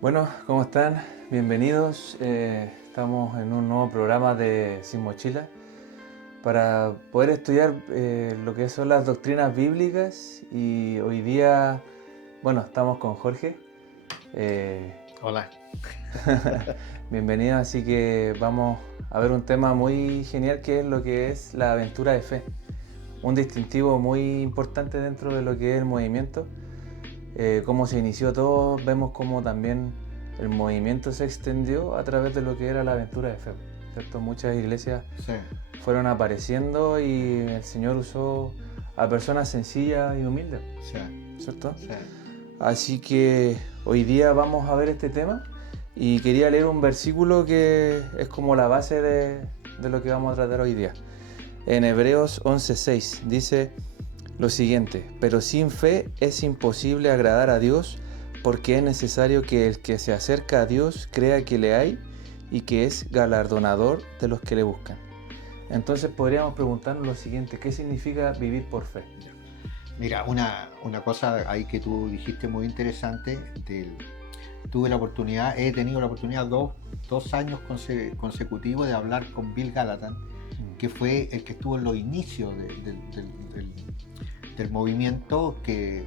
Bueno, ¿cómo están? Bienvenidos. Estamos en un nuevo programa de Sin Mochila para poder estudiar lo que son las doctrinas bíblicas y hoy día, bueno, estamos con Jorge. Eh, Hola. Bienvenido, así que vamos a ver un tema muy genial que es lo que es la aventura de fe. Un distintivo muy importante dentro de lo que es el movimiento. Cómo se inició todo, vemos cómo también el movimiento se extendió a través de lo que era la aventura de fe, ¿cierto? Muchas iglesias Sí, fueron apareciendo y el Señor usó a personas sencillas y humildes, sí, ¿cierto? sí. Así que hoy día vamos a ver este tema y quería leer un versículo que es como la base de lo que vamos a tratar hoy día. En Hebreos 11:6 dice lo siguiente: pero sin fe es imposible agradar a Dios, porque es necesario que el que se acerca a Dios crea que le hay y que es galardonador de los que le buscan. Entonces podríamos preguntarnos lo siguiente: ¿qué significa vivir por fe? Mira, una cosa ahí que tú dijiste muy interesante, he tenido la oportunidad dos años consecutivos de hablar con Bill Gallatin, que fue el que estuvo en los inicios del movimiento, que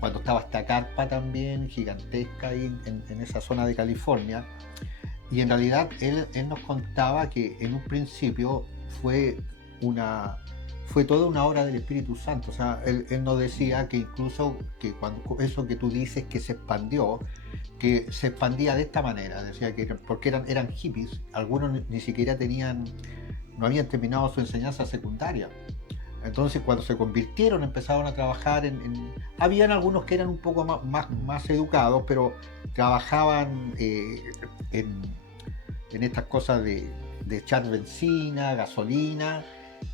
cuando estaba esta carpa también gigantesca ahí en esa zona de California. Y en realidad él nos contaba que en un principio fue una fue toda una obra del Espíritu Santo. O sea, él nos decía que incluso que cuando eso que tú dices que que se expandía de esta manera, decía que porque eran hippies, algunos ni siquiera no habían terminado su enseñanza secundaria. Entonces, cuando se convirtieron, empezaron a trabajar habían algunos que eran un poco más educados, pero trabajaban en, en estas cosas de echar benzina, gasolina,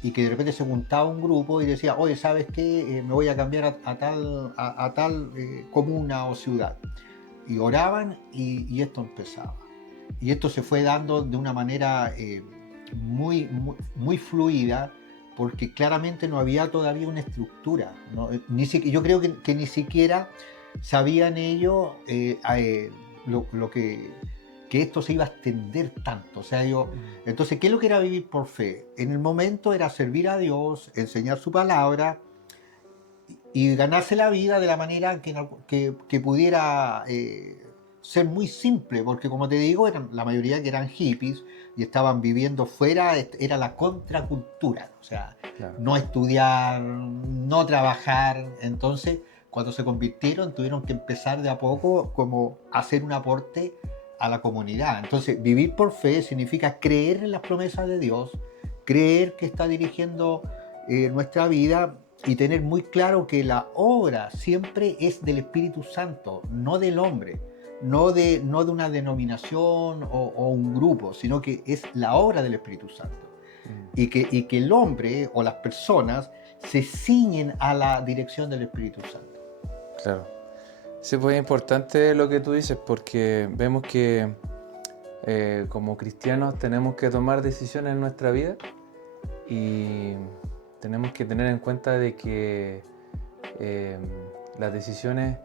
y que de repente se juntaba un grupo y decía, oye, ¿sabes qué? Me voy a cambiar a tal comuna o ciudad. Y oraban y esto empezaba. Y esto se fue dando de una manera muy fluida, porque claramente no había todavía una estructura, ¿no? Yo creo que ni siquiera sabían ellos lo que esto se iba a extender tanto. O sea, entonces, ¿qué es lo que era vivir por fe? En el momento era servir a Dios, enseñar su palabra y ganarse la vida de la manera que pudiera ser muy simple, porque como te digo, la mayoría que eran hippies y estaban viviendo fuera, era la contracultura, o sea, Claro. no estudiar, no trabajar. Entonces, cuando se convirtieron, tuvieron que empezar de a poco como a hacer un aporte a la comunidad. Entonces, vivir por fe significa creer en las promesas de Dios, creer que está dirigiendo nuestra vida, y tener muy claro que la obra siempre es del Espíritu Santo, no del hombre, no de una denominación o un grupo, sino que es la obra del Espíritu Santo. Y que el hombre o las personas se ciñen a la dirección del Espíritu Santo. Claro. Sí, pues es importante lo que tú dices porque vemos que como cristianos tenemos que tomar decisiones en nuestra vida y tenemos que tener en cuenta de que eh, las decisiones,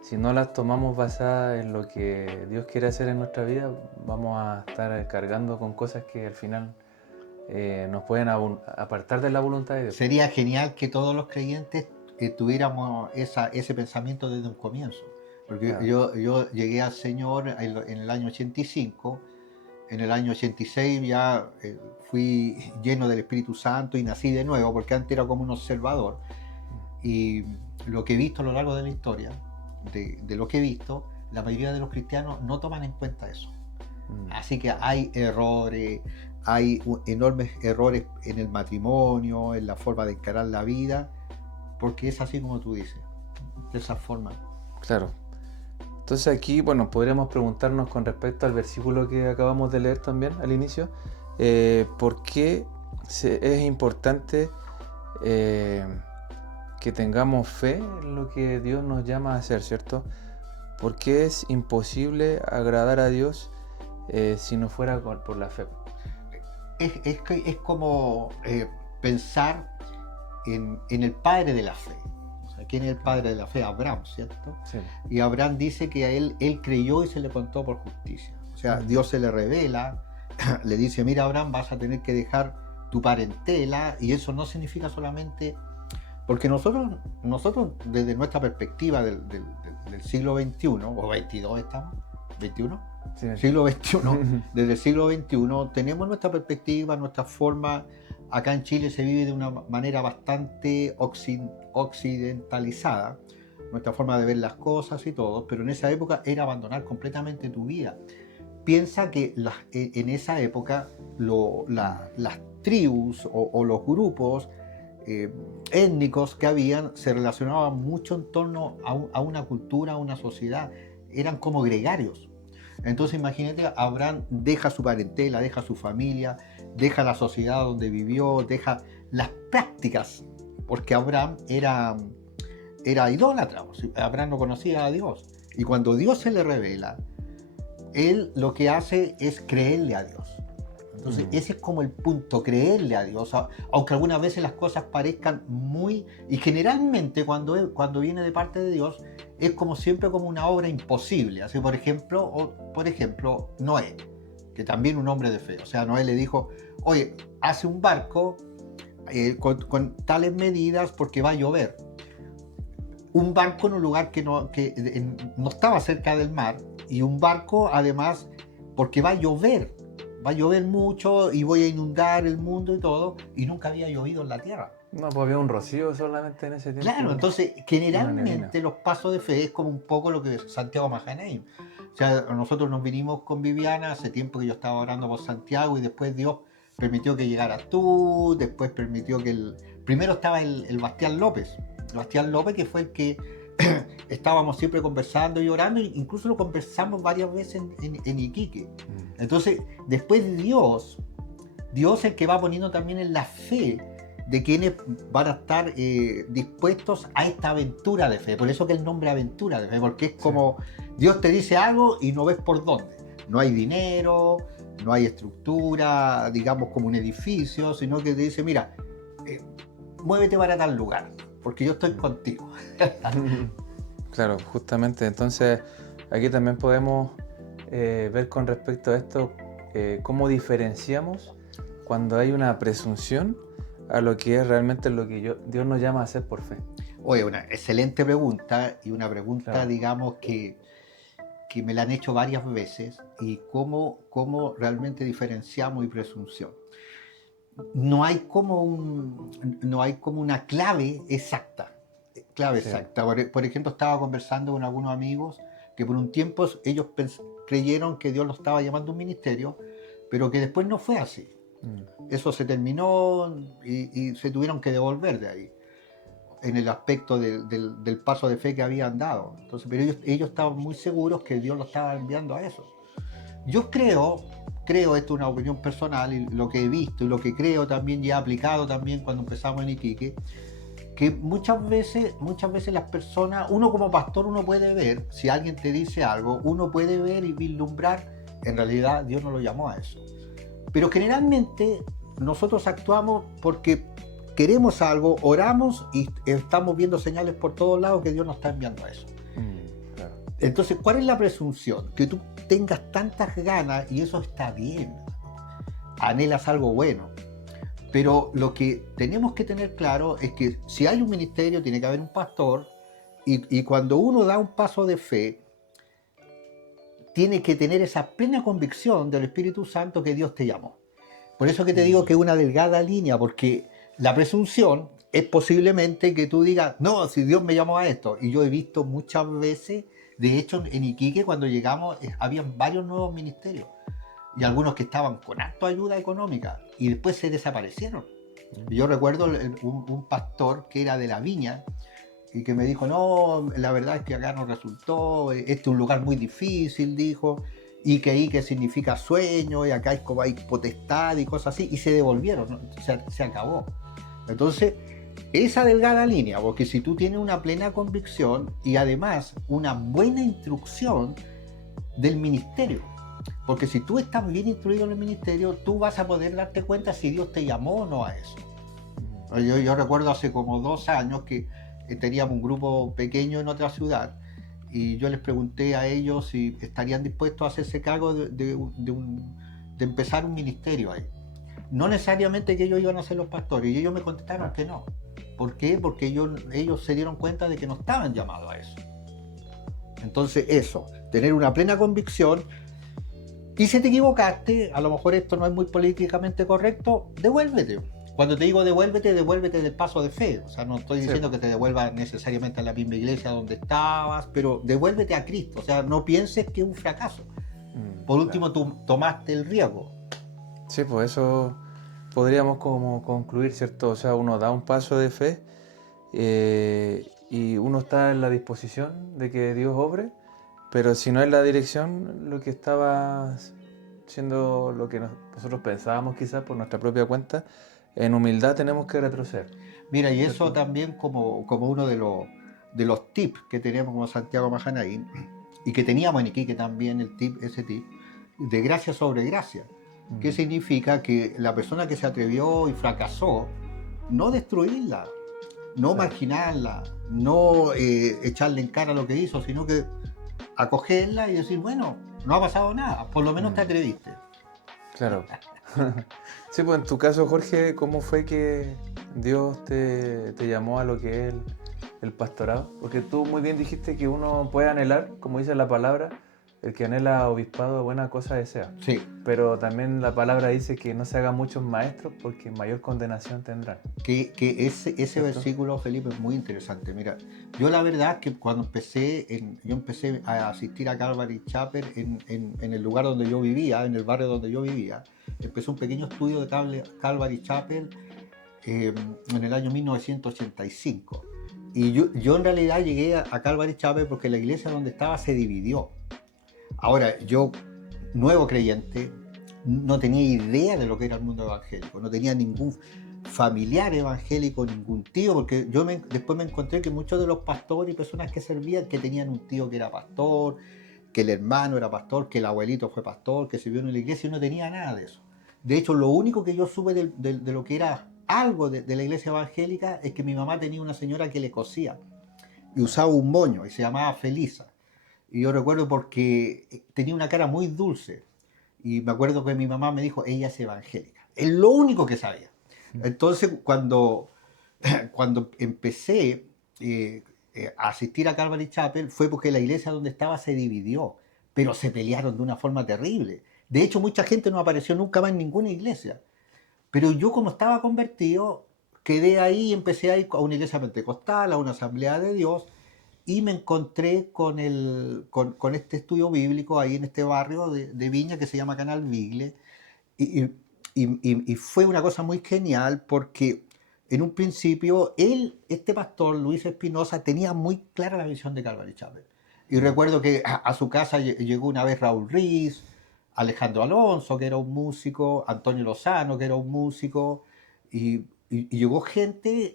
si no las tomamos basadas en lo que Dios quiere hacer en nuestra vida, vamos a estar cargando con cosas que al final nos pueden apartar de la voluntad de Dios. Sería genial que todos los creyentes tuviéramos ese pensamiento desde un comienzo. Porque Claro. yo llegué al Señor en el año 85. En el año 86 ya fui lleno del Espíritu Santo y nací de nuevo, porque antes era como un observador. Y lo que he visto a lo largo de la historia, de lo que he visto, la mayoría de los cristianos no toman en cuenta eso. Así que hay errores, hay enormes errores en el matrimonio, en la forma de encarar la vida, porque es así como tú dices, de esa forma. Claro. Entonces aquí, bueno, podríamos preguntarnos con respecto al versículo que acabamos de leer también al inicio, ¿por qué es importante eh, que tengamos fe en lo que Dios nos llama a hacer, ¿cierto? ¿Por qué es imposible agradar a Dios si no fuera por la fe? Es como pensar en el padre de la fe. ¿Quién es el padre de la fe? Abraham, ¿cierto? Sí. Y Abraham dice que a él creyó y se le contó por justicia. O sea, Dios se le revela, le dice, mira Abraham, vas a tener que dejar tu parentela, y eso no significa solamente... Porque nosotros desde nuestra perspectiva del siglo XXI, o XXII estamos, ¿XXI? Sí. Siglo XXI, desde el siglo XXI tenemos nuestra perspectiva, nuestra forma. Acá en Chile se vive de una manera bastante occidentalizada, nuestra forma de ver las cosas y todo, pero en esa época era abandonar completamente tu vida. Piensa que en esa época las tribus o los grupos étnicos que habían se relacionaban mucho en torno a una cultura, a una sociedad, eran como gregarios. Entonces imagínate, Abraham deja su parentela, deja su familia, deja la sociedad donde vivió, deja las prácticas, porque Abraham era idólatra, Abraham no conocía a Dios, y cuando Dios se le revela, él lo que hace es creerle a Dios. Entonces ese es como el punto, creerle a Dios, aunque algunas veces las cosas parezcan muy... Y generalmente cuando viene de parte de Dios es como siempre como una obra imposible. Así por ejemplo Noé, que también un hombre de fe. O sea, Noé le dijo, oye, hace un barco con tales medidas porque va a llover. Un barco en un lugar que no estaba cerca del mar, y un barco además porque va a llover mucho y voy a inundar el mundo y todo, y nunca había llovido en la tierra. No, pues había un rocío solamente en ese tiempo. Claro, entonces generalmente los pasos de fe es como un poco lo que Santiago Mahaneim. O sea, nosotros nos vinimos con Viviana, hace tiempo que yo estaba orando por Santiago, y después Dios permitió que llegaras tú, después permitió que primero estaba el Bastián López, que fue el que estábamos siempre conversando y orando, incluso lo conversamos varias veces en Iquique. Entonces, después Dios es el que va poniendo también en la fe de quienes van a estar dispuestos a esta aventura de fe. Por eso que el nombre aventura de fe, porque es como Dios te dice algo y no ves por dónde. No hay dinero, no hay estructura, digamos como un edificio, sino que te dice, mira, muévete para tal lugar, porque yo estoy contigo. Claro, justamente. Entonces, aquí también podemos ver con respecto a esto cómo diferenciamos cuando hay una presunción a lo que es realmente lo que Dios nos llama a hacer por fe. Oye, una excelente pregunta, y una pregunta, claro, digamos que me la han hecho varias veces, y cómo realmente diferenciamos y presunción. No hay como una clave exacta. Por ejemplo, estaba conversando con algunos amigos que por un tiempo ellos creyeron que Dios los estaba llamando a un ministerio, pero que después no fue así. Eso se terminó y se tuvieron que devolver de ahí, en el aspecto del paso de fe que habían dado. Entonces, pero ellos estaban muy seguros que Dios los estaba enviando a eso. Yo creo, esto es una opinión personal, y lo que he visto y lo que creo también, y he aplicado también cuando empezamos en Iquique, que muchas veces las personas, uno como pastor, uno puede ver, si alguien te dice algo, uno puede ver y vislumbrar, en realidad Dios no lo llamó a eso. Pero generalmente nosotros actuamos porque queremos algo, oramos y estamos viendo señales por todos lados que Dios nos está enviando a eso. Claro. Entonces, ¿cuál es la presunción? Que tú tengas tantas ganas, y eso está bien, anhelas algo bueno, pero lo que tenemos que tener claro es que si hay un ministerio tiene que haber un pastor, y cuando uno da un paso de fe tiene que tener esa plena convicción del Espíritu Santo que Dios te llamó. Por eso que te digo que es una delgada línea, porque la presunción es posiblemente que tú digas, no, si Dios me llamó a esto. Y yo he visto muchas veces, de hecho en Iquique cuando llegamos habían varios nuevos ministerios, y algunos que estaban con harta ayuda económica, y después se desaparecieron. Yo recuerdo un pastor que era de La Viña, y que me dijo, no, la verdad es que acá no resultó, este es un lugar muy difícil, dijo, y que ahí que significa sueño, y acá es como hay potestad y cosas así, y se devolvieron, ¿no? Se acabó. Entonces, esa delgada línea, porque si tú tienes una plena convicción y además una buena instrucción del ministerio, porque si tú estás bien instruido en el ministerio, tú vas a poder darte cuenta si Dios te llamó o no a eso. Yo recuerdo hace como 2 años que teníamos un grupo pequeño en otra ciudad, y yo les pregunté a ellos si estarían dispuestos a hacerse cargo de empezar un ministerio ahí. No necesariamente que ellos iban a ser los pastores, y ellos me contestaron que no. ¿Por qué? Porque ellos se dieron cuenta de que no estaban llamados a eso. Entonces eso, tener una plena convicción. Y si te equivocaste, a lo mejor esto no es muy políticamente correcto, devuélvete. Cuando te digo devuélvete, devuélvete del paso de fe. O sea, no estoy diciendo que te devuelvas necesariamente a la misma iglesia donde estabas, pero devuélvete a Cristo. O sea, no pienses que es un fracaso. Por último, tú tomaste el riesgo. Sí, pues eso podríamos como concluir, ¿cierto? O sea, uno da un paso de fe y uno está en la disposición de que Dios obre, pero si no es la dirección, lo que estaba siendo lo que nosotros pensábamos quizás por nuestra propia cuenta, en humildad tenemos que retroceder. Mira, y eso también como uno de los tips que tenemos como Santiago Mahanaim, y que teníamos en Iquique también ese tip, de gracia sobre gracia. ¿Qué significa? Que la persona que se atrevió y fracasó, no destruirla, no marginarla, no echarle en cara lo que hizo, sino que acogerla y decir, bueno, no ha pasado nada, por lo menos te atreviste. Claro. Sí, pues en tu caso, Jorge, ¿cómo fue que Dios te llamó a lo que es el pastorado? Porque tú muy bien dijiste que uno puede anhelar, como dice la palabra, el que anhela obispado, buena cosa desea. Sí. Pero también la palabra dice que no se hagan muchos maestros porque mayor condenación tendrán. Que ese versículo, Felipe, es muy interesante. Mira, yo la verdad es que cuando yo empecé a asistir a Calvary Chapel en el lugar donde yo vivía, en el barrio donde yo vivía, empecé un pequeño estudio de Calvary Chapel en el año 1985. Y yo en realidad llegué a Calvary Chapel porque la iglesia donde estaba se dividió. Ahora, yo, nuevo creyente, no tenía idea de lo que era el mundo evangélico, no tenía ningún familiar evangélico, ningún tío, porque después me encontré que muchos de los pastores y personas que servían, que tenían un tío que era pastor, que el hermano era pastor, que el abuelito fue pastor, que sirvió en la iglesia, y no tenía nada de eso. De hecho, lo único que yo supe de lo que era algo de la iglesia evangélica es que mi mamá tenía una señora que le cosía y usaba un moño y se llamaba Felisa. Y yo recuerdo porque tenía una cara muy dulce. Y me acuerdo que mi mamá me dijo, ella es evangélica. Es lo único que sabía. Entonces, cuando empecé a asistir a Calvary Chapel, fue porque la iglesia donde estaba se dividió, pero se pelearon de una forma terrible. De hecho, mucha gente no apareció nunca más en ninguna iglesia. Pero yo, como estaba convertido, quedé ahí y empecé a ir a una iglesia pentecostal, a una asamblea de Dios, y me encontré con este estudio bíblico ahí en este barrio de Viña que se llama Canal Vigle. Y fue una cosa muy genial porque en un principio este pastor Luis Espinosa tenía muy clara la visión de Calvary Chapel. Y recuerdo que a su casa llegó una vez Raúl Riz, Alejandro Alonso, que era un músico, Antonio Lozano, que era un músico, y llegó gente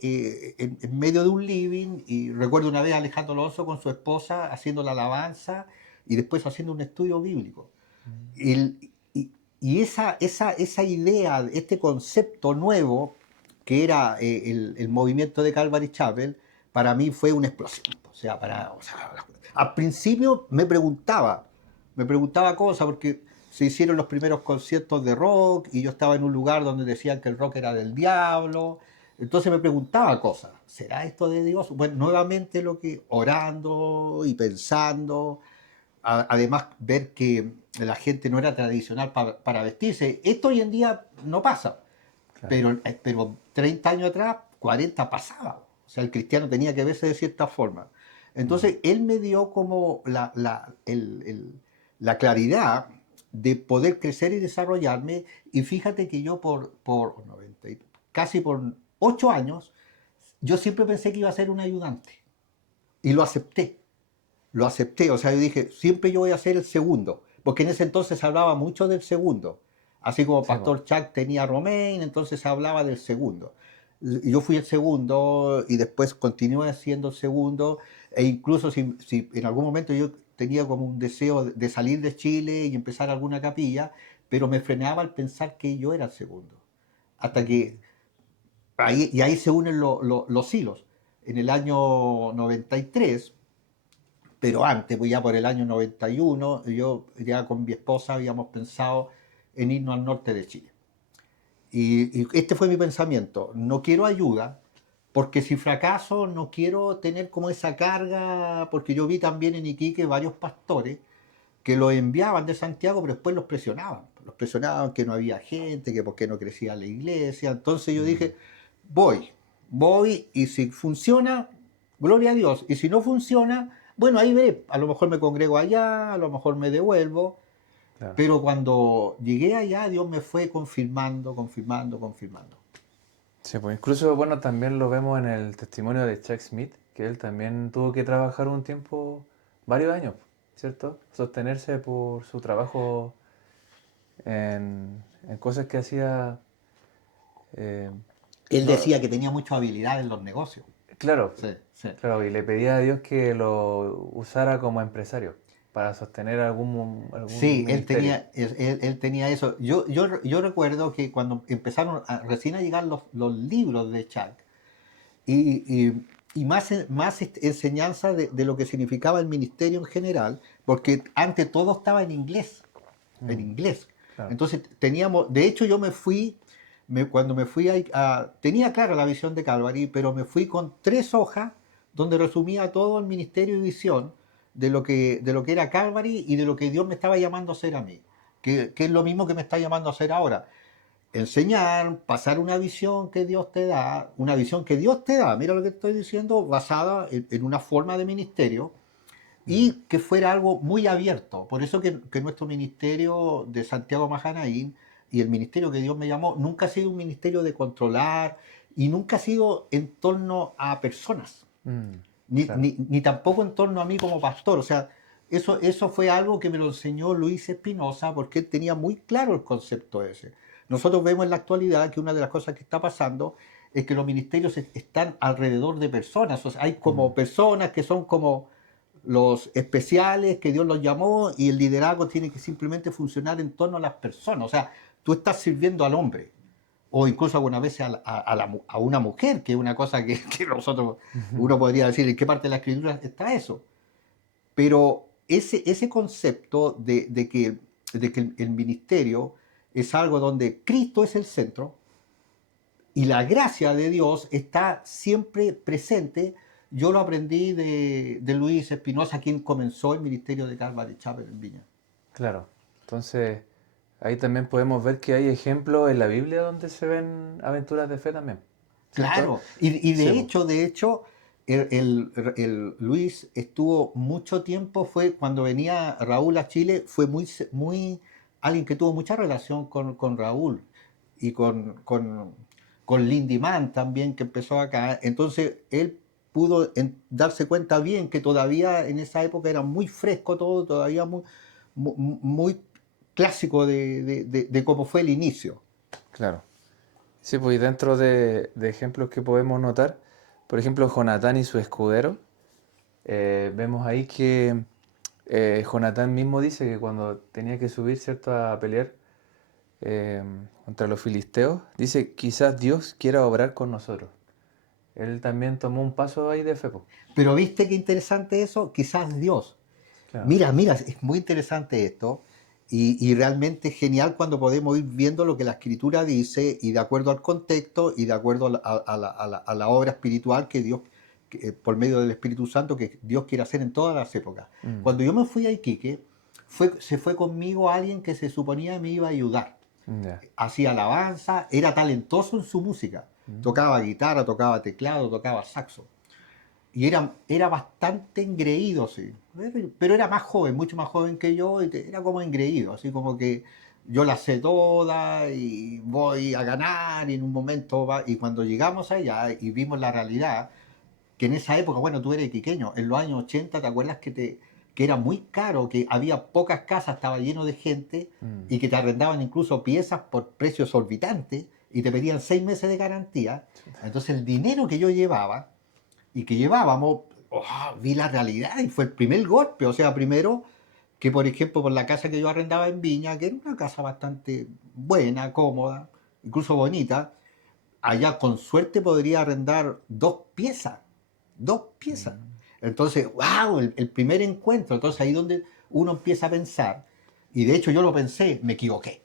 en medio de un living, y recuerdo una vez a Alejandro Alonso con su esposa haciendo la alabanza y después haciendo un estudio bíblico. Y esa idea, este concepto nuevo, que era el movimiento de Calvary Chapel, para mí fue una explosión. Al principio me preguntaba cosas, porque se hicieron los primeros conciertos de rock y yo estaba en un lugar donde decían que el rock era del diablo. Entonces me preguntaba cosas. ¿Será esto de Dios? Bueno, nuevamente orando y pensando. Además, ver que la gente no era tradicional para vestirse. Esto hoy en día no pasa. Claro. Pero 30 años atrás, 40 pasaba. O sea, el cristiano tenía que verse de cierta forma. Entonces, él me dio como la claridad de poder crecer y desarrollarme. Y fíjate que yo casi por 8 años, yo siempre pensé que iba a ser un ayudante. Y lo acepté. O sea, yo dije, siempre yo voy a ser el segundo. Porque en ese entonces se hablaba mucho del segundo. Así como Pastor Chuck tenía a Romain, entonces se hablaba del segundo. Yo fui el segundo y después continué siendo el segundo. E incluso si en algún momento yo tenía como un deseo de salir de Chile y empezar alguna capilla, pero me frenaba al pensar que yo era el segundo. Hasta que ahí se unen los hilos. en el año 93, pero antes, pues ya por el año 91, yo ya con mi esposa habíamos pensado en irnos al norte de Chile. Y este fue mi pensamiento, no quiero ayuda, porque si fracaso no quiero tener como esa carga, porque yo vi también en Iquique varios pastores que los enviaban de Santiago, pero después los presionaban que no había gente, que por qué no crecía la iglesia. Entonces yo Mm, dije, voy, y si funciona, gloria a Dios, y si no funciona, bueno, ahí veré, a lo mejor me congrego allá, a lo mejor me devuelvo, claro. pero cuando llegué allá, Dios me fue confirmando, confirmando, confirmando. Sí, pues incluso, bueno, también lo vemos en el testimonio de Chuck Smith, que él también tuvo que trabajar un tiempo, varios años, ¿cierto? Sostenerse por su trabajo en cosas que hacía, eh, Él no, decía que tenía mucha habilidad en los negocios. claro, Sí, sí. claro, y le pedía a Dios que lo usara como empresario para sostener algún Sí, ministerio. él tenía eso. Yo recuerdo que cuando empezaron recién a llegar los libros de Chuck y más enseñanza de lo que significaba el ministerio en general, porque antes todo estaba en inglés, en Mm, inglés. claro. Entonces teníamos, de hecho yo me fui, cuando me fui tenía clara la visión de Calvary, pero me fui con 3 hojas donde resumía todo el ministerio y visión de lo que era Calvary y de lo que Dios me estaba llamando a hacer a mí, que es lo mismo que me está llamando a hacer ahora. Enseñar, pasar una visión que Dios te da, una visión que Dios te da, mira lo que estoy diciendo, basada en una forma de ministerio, Mm, y que fuera algo muy abierto. Por eso que nuestro ministerio de Santiago Majanaín y el ministerio que Dios me llamó nunca ha sido un ministerio de controlar y nunca ha sido en torno a personas, mm, ni, claro. ni, ni tampoco en torno a mí como pastor. O sea, eso fue algo que me lo enseñó Luis Espinosa porque él tenía muy claro el concepto ese. Nosotros vemos en la actualidad que una de las cosas que está pasando es que los ministerios están alrededor de personas. O sea, hay Mm, como personas que son como los especiales que Dios los llamó y el liderazgo tiene que simplemente funcionar en torno a las personas. O sea, tú estás sirviendo al hombre o incluso algunas veces a una mujer, que es una cosa que nosotros, ujú, uno podría decir en qué parte de la escritura está eso. Pero ese concepto de que el ministerio es algo donde Cristo es el centro y la gracia de Dios está siempre presente. Yo lo aprendí de Luis Espinosa, quien comenzó el ministerio de Calvary Chapel en Viña. claro. Entonces, ahí también podemos ver que hay ejemplos en la Biblia donde se ven aventuras de fe también, ¿cierto? Claro, y Sí, de po. hecho, el Luis estuvo mucho tiempo, fue cuando venía Raúl a Chile, fue alguien que tuvo mucha relación con Raúl y con Lindy Mann también, que empezó acá. Entonces, él pudo darse cuenta bien que todavía en esa época era muy fresco todo, todavía muy clásico de cómo fue el inicio. Claro. Sí, pues y dentro de ejemplos que podemos notar, por ejemplo, Jonatán y su escudero, vemos ahí que Jonatán mismo dice que cuando tenía que subir, ¿cierto?, a pelear eh, contra los filisteos, dice, quizás Dios quiera obrar con nosotros. Él también tomó un paso ahí de fe, po. Pero viste qué interesante eso, quizás Dios. Claro. Mira, es muy interesante esto y realmente genial cuando podemos ir viendo lo que la escritura dice y de acuerdo al contexto y de acuerdo a la obra espiritual que Dios, por medio del Espíritu Santo, que Dios quiere hacer en todas las épocas. Mm, Cuando yo me fui a Iquique, se fue conmigo alguien que se suponía me iba a ayudar. ya. Hacía alabanza, era talentoso en su música. Mm, Tocaba guitarra, tocaba teclado, tocaba saxo. Y era bastante engreído, sí. Pero era más joven, mucho más joven que yo, y era como engreído, así como que yo la sé toda y voy a ganar y en un momento va. Y cuando llegamos allá y vimos la realidad, que en esa época, bueno, tú eres quiqueño, en los años 80, ¿te acuerdas que era muy caro, que había pocas casas, estaba lleno de gente mm, y que te arrendaban incluso piezas por precios exorbitantes y te pedían 6 meses de garantía? Entonces el dinero que yo llevaba y que llevábamos, oh, vi la realidad y fue el primer golpe. O sea, primero que, por ejemplo, por la casa que yo arrendaba en Viña, que era una casa bastante buena, cómoda, incluso bonita, allá con suerte podría arrendar 2 piezas. 2 piezas. Entonces, wow, el primer encuentro. Entonces ahí donde uno empieza a pensar, y de hecho yo lo pensé, me equivoqué.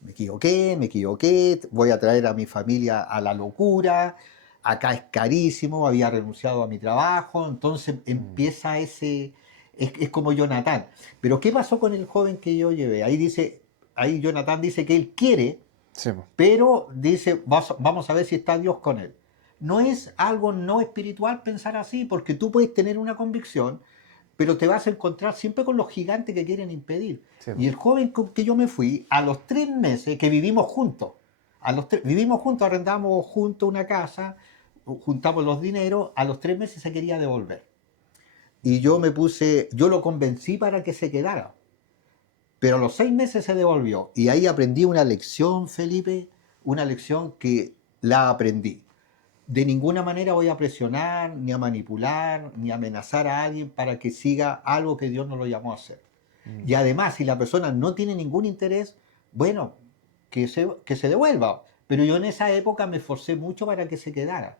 Me equivoqué, voy a traer a mi familia a la locura, acá es carísimo, había renunciado a mi trabajo, entonces empieza es como Jonatán. Pero ¿qué pasó con el joven que yo llevé? Ahí Jonatán dice que él quiere, Sí, po. pero dice, vamos a ver si está Dios con él. No es algo no espiritual pensar así, porque tú puedes tener una convicción, pero te vas a encontrar siempre con los gigantes que quieren impedir. Sí, po. Y el joven con que yo me fui, a los 3 meses que vivimos juntos, vivimos juntos, arrendamos juntos una casa, juntamos los dineros, a los 3 meses se quería devolver. Y yo lo convencí para que se quedara. Pero a los 6 meses se devolvió. Y ahí aprendí una lección, Felipe, una lección que la aprendí. De ninguna manera voy a presionar, ni a manipular, ni a amenazar a alguien para que siga algo que Dios no lo llamó a hacer. Y además, si la persona no tiene ningún interés, bueno, que se devuelva. Pero yo en esa época me esforcé mucho para que se quedara.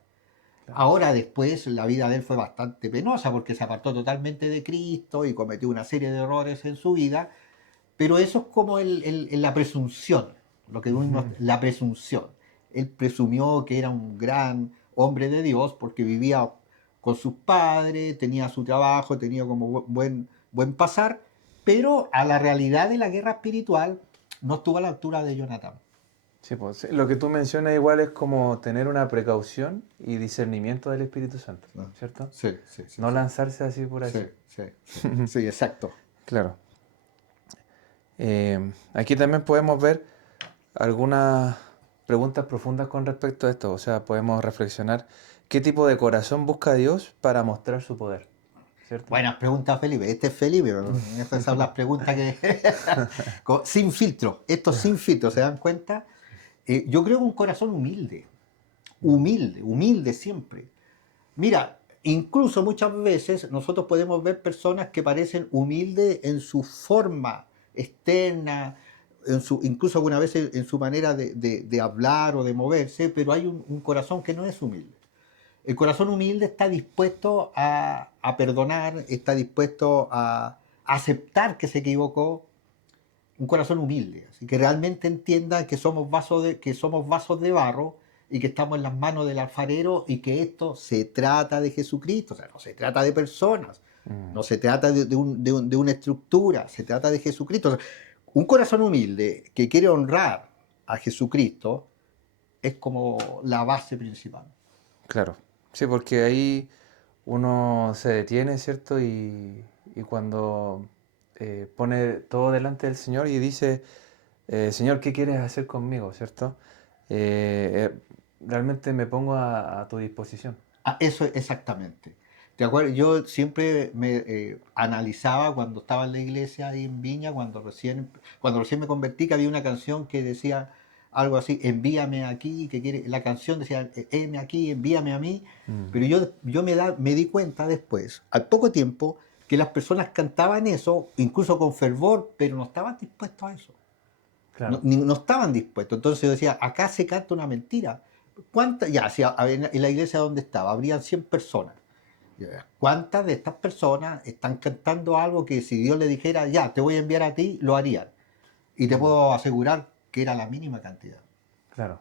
Claro. Ahora después la vida de él fue bastante penosa porque se apartó totalmente de Cristo y cometió una serie de errores en su vida, pero eso es como la presunción, lo que la presunción. Él presumió que era un gran hombre de Dios porque vivía con sus padres, tenía su trabajo, tenía como buen pasar, pero a la realidad de la guerra espiritual no estuvo a la altura de Jonathan. Sí, pues, sí, lo que tú mencionas igual es como tener una precaución y discernimiento del Espíritu Santo, ¿No? ¿cierto? Sí, sí, sí. No Sí, lanzarse así por sí, así. sí, sí, sí, exacto. Claro. Aquí también podemos ver algunas preguntas profundas con respecto a esto. O sea, podemos reflexionar qué tipo de corazón busca Dios para mostrar su poder, ¿cierto? Buenas preguntas, Felipe. Este es Felipe. Estas son las preguntas que... sin filtro. Esto sin filtro, ¿se dan cuenta? Yo creo que un corazón humilde. Humilde, humilde siempre. Mira, incluso muchas veces nosotros podemos ver personas que parecen humildes en su forma externa, incluso algunas veces en su manera de hablar o de moverse, pero hay un corazón que no es humilde. El corazón humilde está dispuesto a perdonar, está dispuesto a aceptar que se equivocó. Un corazón humilde, así que realmente entienda que somos vasos de barro y que estamos en las manos del alfarero y que esto se trata de Jesucristo, o sea, no se trata de personas, Mm, no se trata de una estructura, se trata de Jesucristo. O sea, un corazón humilde que quiere honrar a Jesucristo es como la base principal. claro. Sí, porque ahí uno se detiene, ¿cierto? Y cuando pone todo delante del Señor y dice, Señor, ¿qué quieres hacer conmigo, ¿cierto? Realmente me pongo a tu disposición. Eso exactamente. ¿Te acuerdas? Yo siempre me analizaba cuando estaba en la iglesia ahí en Viña, cuando recién me convertí, que había una canción que decía algo así, envíame aquí, la canción decía, heme aquí, envíame a mí, Mm, pero yo me di cuenta después, al poco tiempo, que las personas cantaban eso, incluso con fervor, pero no estaban dispuestos a eso. No, claro. no estaban dispuestos. Entonces yo decía, acá se canta una mentira. ¿Cuántas? Ya, si en la iglesia donde estaba, habrían 100 personas. ¿Cuántas de estas personas están cantando algo que si Dios le dijera, ya, te voy a enviar a ti, lo harían? Y te Mm, puedo asegurar que era la mínima cantidad. claro.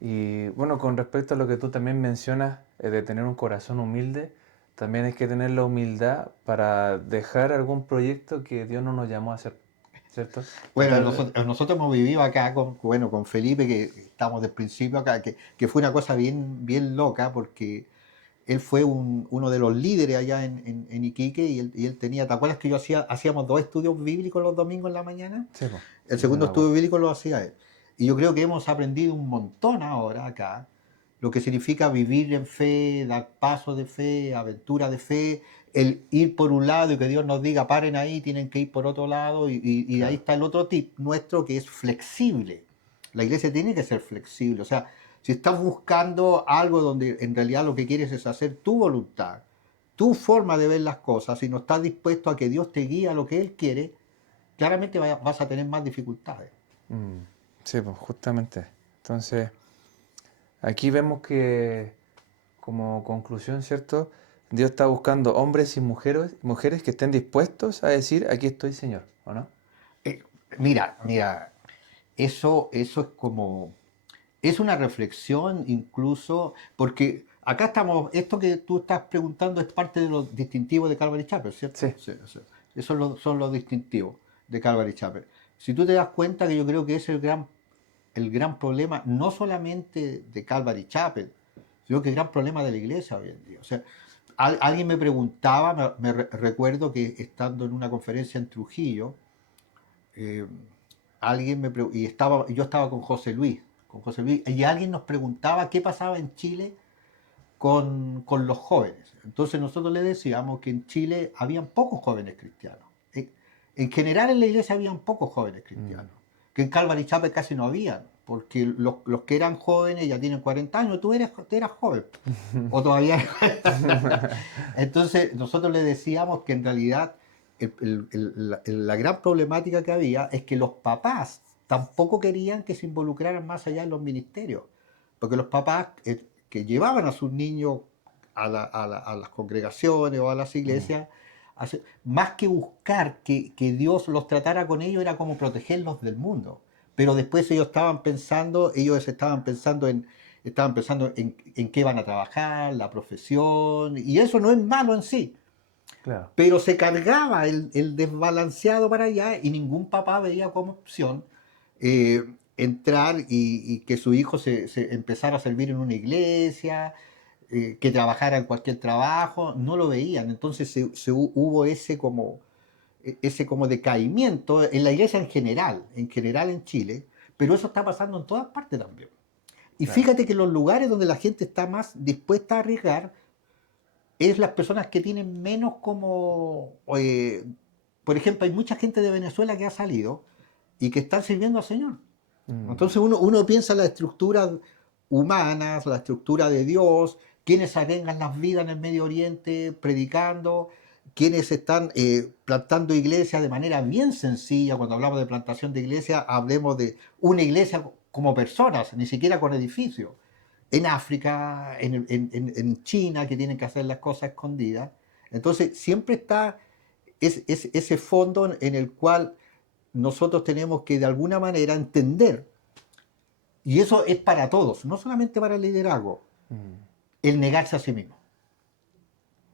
Y bueno, con respecto a lo que tú también mencionas, de tener un corazón humilde, también hay que tener la humildad para dejar algún proyecto que Dios no nos llamó a hacer, ¿cierto? Bueno, Tener, nosotros hemos vivido acá con Felipe, que estamos del principio acá, que fue una cosa bien, bien loca, porque él fue uno de los líderes allá en Iquique y él tenía, ¿te acuerdas que hacíamos 2 estudios bíblicos los domingos en la mañana? sí, po, El sí, sí, segundo me acuerdo. estudio bíblico lo hacía él. Y yo creo que hemos aprendido un montón ahora acá, lo que significa vivir en fe, dar pasos de fe, aventura de fe, el ir por un lado y que Dios nos diga paren ahí, tienen que ir por otro lado, y ahí Claro. está el otro tip nuestro que es flexible. La iglesia tiene que ser flexible, o sea, si estás buscando algo donde en realidad lo que quieres es hacer tu voluntad, tu forma de ver las cosas, y no estás dispuesto a que Dios te guíe a lo que Él quiere, claramente vas a tener más dificultades. Mm, sí, pues justamente. Entonces, aquí vemos que como conclusión, ¿cierto? Dios está buscando hombres y mujeres que estén dispuestos a decir, aquí estoy, Señor, ¿o no? Eh, mira, eso es como, es una reflexión incluso, porque acá estamos, esto que tú estás preguntando es parte de los distintivos de Calvary Chapel, ¿cierto? Sí, Sí, sí. Esos son los distintivos de Calvary Chapel. Si tú te das cuenta que yo creo que es el gran problema, no solamente de Calvary Chapel, sino que el gran problema de la iglesia hoy en día. O sea, alguien me preguntaba, recuerdo que estando en una conferencia en Trujillo, eh, yo estaba con José Luis, y alguien nos preguntaba qué pasaba en Chile con los jóvenes. Entonces nosotros le decíamos que en Chile habían pocos jóvenes cristianos. En general en la iglesia habían pocos jóvenes cristianos, que en Calvary Chapel casi no habían, porque los que eran jóvenes ya tienen 40 años, tú eras joven, o todavía. Entonces nosotros le decíamos que en realidad la gran problemática que había es que los papás tampoco querían que se involucraran más allá en los ministerios, porque los papás que llevaban a sus niños a las congregaciones o a las iglesias, más que buscar que Dios los tratara con ellos, era como protegerlos del mundo. Pero después ellos estaban pensando en qué van a trabajar, la profesión, y eso no es malo en sí, claro. pero se cargaba el desbalanceado para allá y ningún papá veía como opción entrar y que su hijo se empezara a servir en una iglesia, que trabajara en cualquier trabajo, no lo veían. Entonces hubo ese como decaimiento en la iglesia en general en Chile, pero eso está pasando en todas partes también. Y Claro. fíjate que los lugares donde la gente está más dispuesta a arriesgar es las personas que tienen menos como, por ejemplo, hay mucha gente de Venezuela que ha salido y que están sirviendo al Señor. Mm, Entonces uno piensa en las estructuras humanas, la estructura de Dios, quienes arreglan las vidas en el Medio Oriente predicando, quienes están plantando iglesias de manera bien sencilla. Cuando hablamos de plantación de iglesias, hablemos de una iglesia como personas, ni siquiera con edificios. En África, en China, que tienen que hacer las cosas escondidas. Entonces siempre está ese fondo en el cual nosotros tenemos que de alguna manera entender, y eso es para todos, no solamente para el liderazgo, mm, el negarse a sí mismo.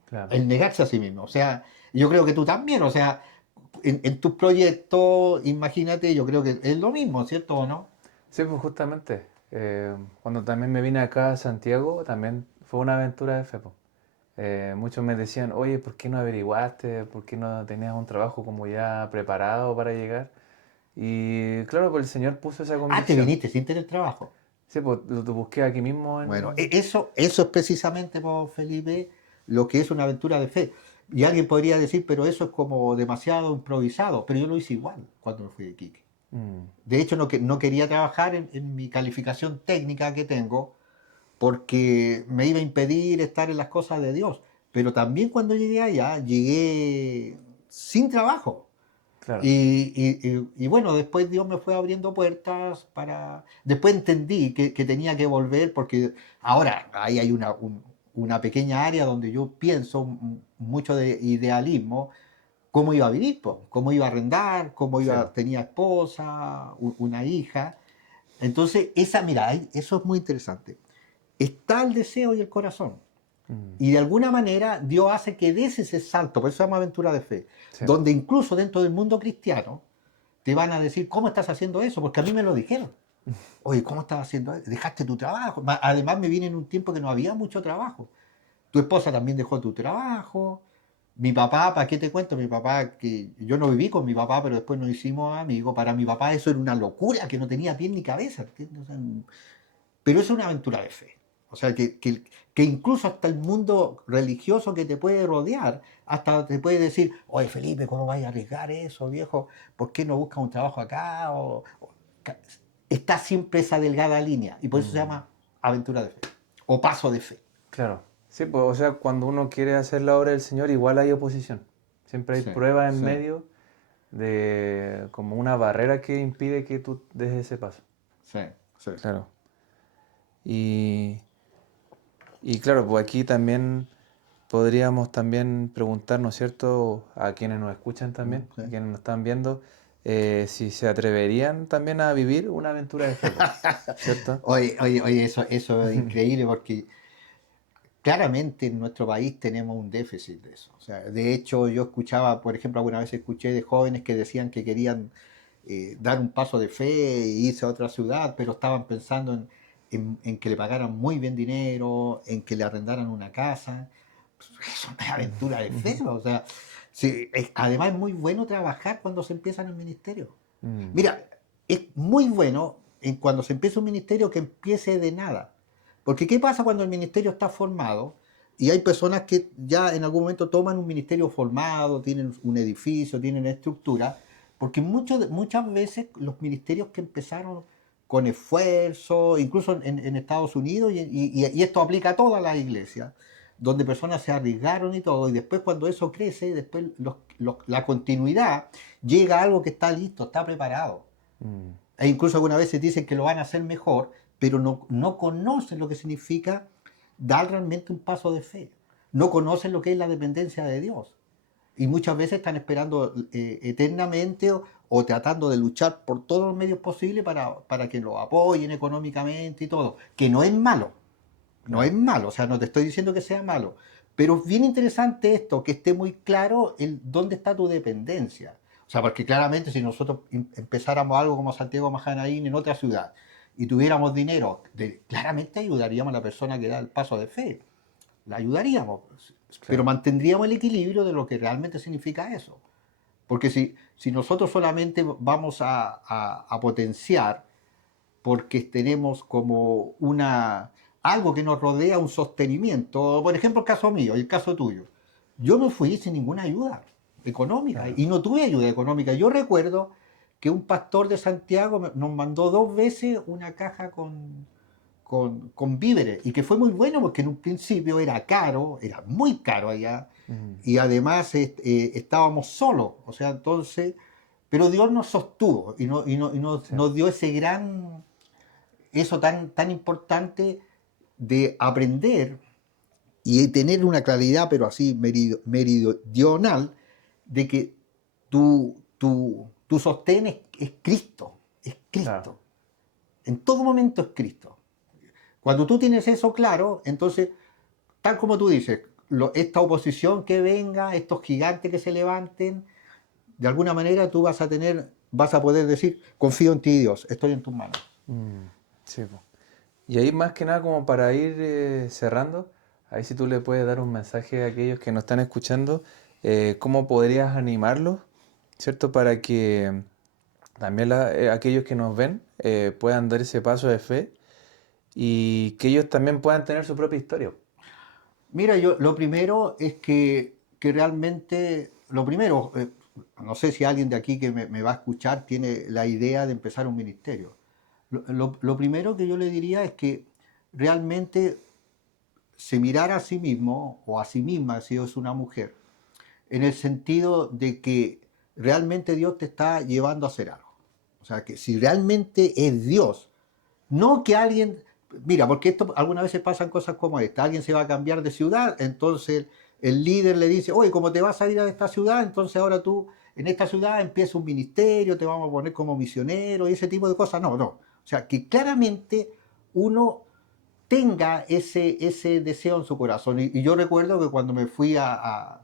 claro. El negarse a sí mismo. O sea, yo creo que tú también, o sea, en tus proyectos, imagínate, yo creo que es lo mismo, ¿cierto o no? Sí, pues justamente, cuando también me vine acá a Santiago, también fue una aventura de fe, po. Muchos me decían, oye, ¿por qué no averiguaste? ¿Por qué no tenías un trabajo como ya preparado para llegar? Y claro, pues el Señor puso esa Ah, te convicción. viniste sin tener trabajo. Sí, pues lo busqué aquí mismo Bueno, en... eso es precisamente, por Felipe, lo que es una aventura de fe. Y alguien podría decir, pero eso es como demasiado improvisado, pero yo lo hice igual cuando me fui de Iquique. Mm, De hecho, no quería trabajar en mi calificación técnica que tengo porque me iba a impedir estar en las cosas de Dios. Pero también cuando llegué allá, llegué sin trabajo. claro, Y bueno, después Dios me fue abriendo puertas para... Después entendí que tenía que volver porque ahora ahí hay una pequeña área donde yo pienso mucho de idealismo, cómo iba a vivir, po, cómo iba a arrendar, sí, tenía esposa, una hija. Entonces, mira, eso es muy interesante. Está el deseo y el corazón. mm, Y de alguna manera Dios hace que des ese salto, por eso se llama aventura de fe, sí, donde incluso dentro del mundo cristiano te van a decir, ¿cómo estás haciendo eso? Porque a mí me lo dijeron. Oye, ¿cómo estás haciendo eso? Dejaste tu trabajo. Además me vine en un tiempo que no había mucho trabajo. Tu esposa también dejó tu trabajo. Mi papá, ¿para qué te cuento? Mi papá, que yo no viví con mi papá, pero después nos hicimos amigos. Para mi papá eso era una locura, que no tenía pie ni cabeza. ¿Entiendes? O sea, pero es una aventura de fe. O sea, que incluso hasta el mundo religioso que te puede rodear, hasta te puede decir, oye Felipe, ¿cómo vas a arriesgar eso, viejo? ¿Por qué no buscas un trabajo acá? Está siempre esa delgada línea y por eso se mm, llama aventura de fe o paso de fe. claro. Sí, pues, o sea, cuando uno quiere hacer la obra del Señor, igual hay oposición. Siempre hay Sí, pruebas en sí, medio de como una barrera que impide que tú des ese paso. sí, sí. Claro. Y, y claro, pues aquí también podríamos también preguntar, ¿no es cierto?, a quienes nos escuchan también, Sí. a quienes nos están viendo, si se atreverían también a vivir una aventura de fe, po, ¿cierto? Oye, eso es increíble porque claramente en nuestro país tenemos un déficit de eso. O sea, de hecho, yo escuchaba, por ejemplo, alguna vez escuché de jóvenes que decían que querían dar un paso de fe e irse a otra ciudad, pero estaban pensando en que le pagaran muy bien dinero, en que le arrendaran una casa. Pues, es una aventura de fe, o sea, sí, además es muy bueno trabajar cuando se empieza en el ministerio. Mm, Mira, es muy bueno cuando se empieza un ministerio que empiece de nada. Porque ¿qué pasa cuando el ministerio está formado? Y hay personas que ya en algún momento toman un ministerio formado, tienen un edificio, tienen estructura, porque muchas veces los ministerios que empezaron con esfuerzo, incluso en Estados Unidos, y esto aplica a todas las iglesias, donde personas se arriesgaron y todo, y después cuando eso crece, después la continuidad llega a algo que está listo, está preparado. mm, E incluso algunas veces dicen que lo van a hacer mejor, pero no conocen lo que significa dar realmente un paso de fe. No conocen lo que es la dependencia de Dios. Y muchas veces están esperando eternamente o tratando de luchar por todos los medios posibles para que lo apoyen económicamente y todo. Que no es malo, no es claro, malo, o sea, no te estoy diciendo que sea malo. Pero es bien interesante esto, que esté muy claro dónde está tu dependencia. O sea, porque claramente si nosotros empezáramos algo como Santiago Majanaín en otra ciudad y tuviéramos dinero, claramente ayudaríamos a la persona que da el paso de fe. La ayudaríamos, pero claro. mantendríamos el equilibrio de lo que realmente significa eso. Porque si nosotros solamente vamos a potenciar porque tenemos como algo que nos rodea, un sostenimiento. Por ejemplo, el caso mío y el caso tuyo. Yo me fui sin ninguna ayuda económica Claro. y no tuve ayuda económica. Yo recuerdo que un pastor de Santiago nos mandó 2 veces una caja con víveres y que fue muy bueno porque en un principio era caro, era muy caro allá Mm, y además estábamos solos, o sea, entonces, pero Dios nos sostuvo y sí, nos dio eso tan importante de aprender y tener una claridad, pero así meridional, de que tu sostén es Cristo, es claro. Cristo. En todo momento es Cristo. Cuando tú tienes eso claro, entonces, tal como tú dices, esta oposición que venga, estos gigantes que se levanten, de alguna manera tú vas a poder decir, confío en ti, Dios, estoy en tus manos. Mm, sí, po. Y ahí más que nada como para ir cerrando, ahí si tú le puedes dar un mensaje a aquellos que nos están escuchando, cómo podrías animarlos, ¿cierto? Para que también aquellos que nos ven puedan dar ese paso de fe y que ellos también puedan tener su propia historia. Mira, yo lo primero es que realmente, lo primero, no sé si alguien de aquí que me va a escuchar tiene la idea de empezar un ministerio. Lo primero que yo le diría es que realmente se mirara a sí mismo o a sí misma si es una mujer, en el sentido de que realmente Dios te está llevando a hacer algo. O sea, que si realmente es Dios, no que alguien, mira, porque esto algunas veces pasan cosas como esta, alguien se va a cambiar de ciudad, entonces el líder le dice, oye, como te vas a ir a esta ciudad, entonces ahora tú en esta ciudad empieza un ministerio, te vamos a poner como misionero y ese tipo de cosas. No, no. O sea, que claramente uno tenga ese deseo en su corazón. Y yo recuerdo que cuando me fui a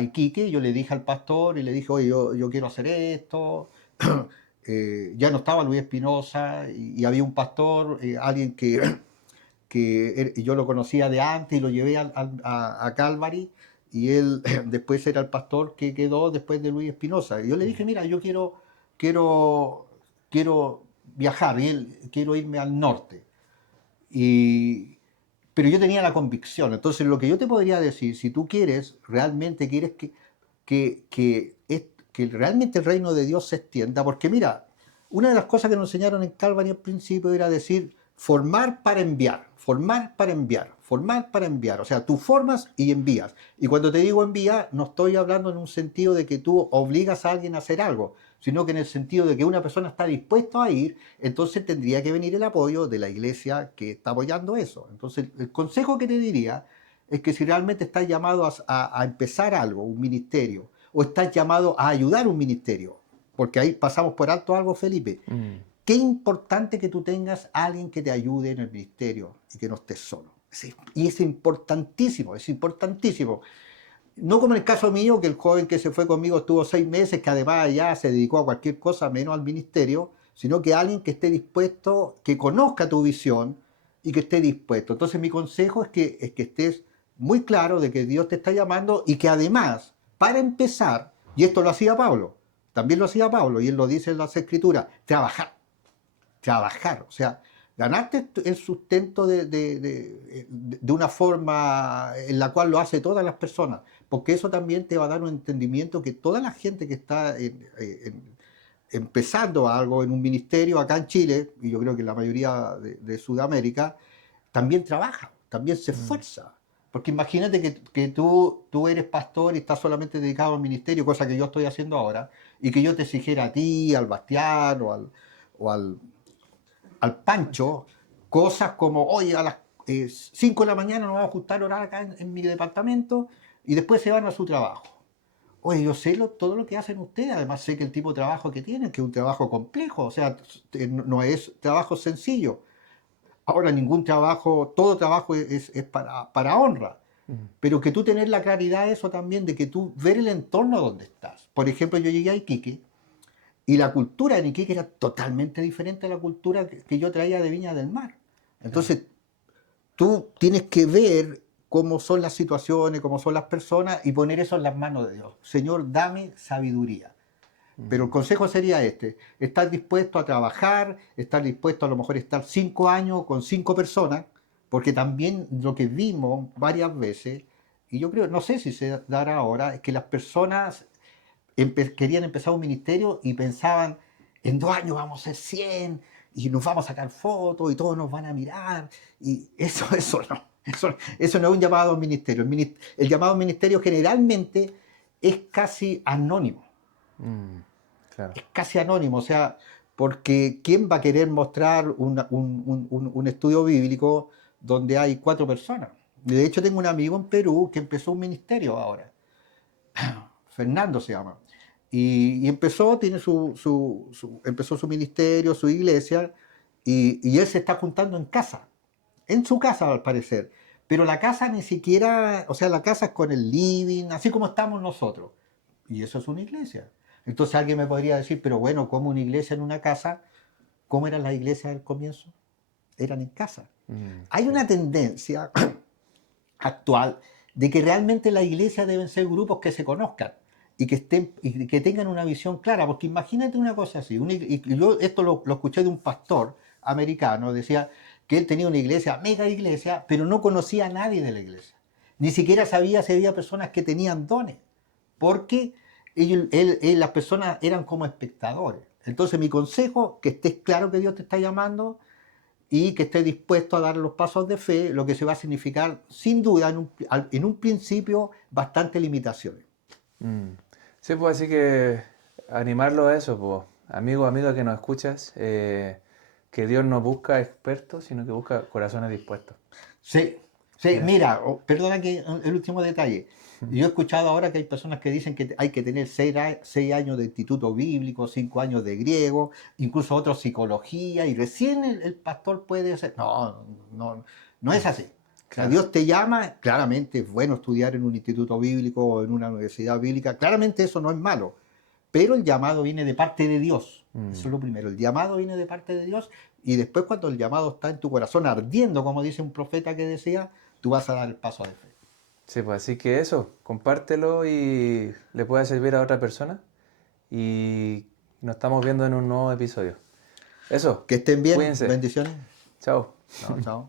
Iquique, yo le dije al pastor y le dije, oye, yo quiero hacer esto. Ya no estaba Luis Espinosa y había un pastor, alguien que yo lo conocía de antes y lo llevé a Calvary y él después era el pastor que quedó después de Luis Espinosa. Y yo le dije, mira, yo quiero, quiero viajar y quiero irme al norte. Y, pero yo tenía la convicción. Entonces, lo que yo te podría decir, si tú realmente quieres que realmente el reino de Dios se extienda, porque mira, una de las cosas que nos enseñaron en Calvary al principio era decir, formar para enviar, formar para enviar, formar para enviar. O sea, tú formas y envías. Y cuando te digo envía, no estoy hablando en un sentido de que tú obligas a alguien a hacer algo, sino que en el sentido de que una persona está dispuesta a ir, entonces tendría que venir el apoyo de la iglesia que está apoyando eso. Entonces, el consejo que te diría es que si realmente estás llamado a empezar algo, un ministerio, o estás llamado a ayudar un ministerio, porque ahí pasamos por alto algo, Felipe. Qué importante que tú tengas a alguien que te ayude en el ministerio y que no estés solo. Y es importantísimo, es importantísimo. No como en el caso mío, que el joven que se fue conmigo estuvo 6 meses, que además ya se dedicó a cualquier cosa menos al ministerio, sino que alguien que esté dispuesto, que conozca tu visión y que esté dispuesto. Entonces mi consejo es que estés muy claro de que Dios te está llamando y que además, para empezar, y esto lo hacía Pablo, también lo hacía Pablo, y él lo dice en las Escrituras, trabajar, o sea, ganarte el sustento de una forma en la cual lo hace todas las personas, porque eso también te va a dar un entendimiento que toda la gente que está empezando algo en un ministerio acá en Chile, y yo creo que la mayoría de Sudamérica, también trabaja, también se esfuerza. Porque imagínate que tú eres pastor y estás solamente dedicado al ministerio, cosa que yo estoy haciendo ahora, y que yo te exigiera a ti, al Bastián o al Pancho, cosas como, oye, a las 5 de la mañana nos vamos a ajustar a orar acá en mi departamento y después se van a su trabajo. Oye, yo sé todo lo que hacen ustedes, además sé que el tipo de trabajo que tienen, que es un trabajo complejo, o sea, no es trabajo sencillo. Ahora, todo trabajo es para honra, pero que tú tenés la claridad de eso también, de que tú ver el entorno donde estás. Por ejemplo, yo llegué a Iquique, y la cultura en Iquique era totalmente diferente a la cultura que yo traía de Viña del Mar. Entonces, tú tienes que ver cómo son las situaciones, cómo son las personas y poner eso en las manos de Dios. Señor, dame sabiduría. Pero el consejo sería este: estar dispuesto a trabajar, estar dispuesto a lo mejor estar 5 años con 5 personas, porque también lo que vimos varias veces, y yo creo, no sé si se dará ahora, es que las personas querían empezar un ministerio y pensaban, en 2 años vamos a ser 100 y nos vamos a sacar fotos y todos nos van a mirar. Y eso no. Eso no es un llamado a un ministerio. El llamado a un ministerio generalmente es casi anónimo. Claro. Es casi anónimo, o sea, porque ¿quién va a querer mostrar un estudio bíblico donde hay 4 personas? De hecho, tengo un amigo en Perú que empezó un ministerio ahora. Fernando se llama. Y empezó empezó su ministerio, su iglesia, y él se está juntando en su casa al parecer. Pero la casa ni siquiera, o sea, la casa es con el living, así como estamos nosotros. Y eso es una iglesia. Entonces alguien me podría decir, pero bueno, ¿cómo una iglesia en una casa? ¿Cómo eran las iglesias al comienzo? Eran en casa. Hay una tendencia actual de que realmente las iglesias deben ser grupos que se conozcan y que tengan una visión clara, porque imagínate una cosa así, y yo esto lo escuché de un pastor americano, decía que él tenía una iglesia, mega iglesia, pero no conocía a nadie de la iglesia, ni siquiera sabía si había personas que tenían dones, porque las personas eran como espectadores. Entonces mi consejo, que estés claro que Dios te está llamando, y que esté dispuesto a dar los pasos de fe, lo que se va a significar, sin duda, en un principio, bastantes limitaciones. Sí, pues así que animarlo a eso, pues, amigo, amiga que nos escuchas, que Dios no busca expertos, sino que busca corazones dispuestos. Sí, mira, perdona que el último detalle. Yo he escuchado ahora que hay personas que dicen que hay que tener 6 años de instituto bíblico, 5 años de griego, incluso otros psicología, y recién el pastor puede hacer. No es así. O sea, Claro. Dios te llama, claramente es bueno estudiar en un instituto bíblico o en una universidad bíblica, claramente eso no es malo, pero el llamado viene de parte de Dios. Eso es lo primero, el llamado viene de parte de Dios, y después cuando el llamado está en tu corazón ardiendo, como dice un profeta que decía, tú vas a dar el paso de fe. Sí, pues así que eso, compártelo y le puede servir a otra persona. Y nos estamos viendo en un nuevo episodio. Eso, Que estén bien, cuídense. bendiciones. Chao. Chao, chao.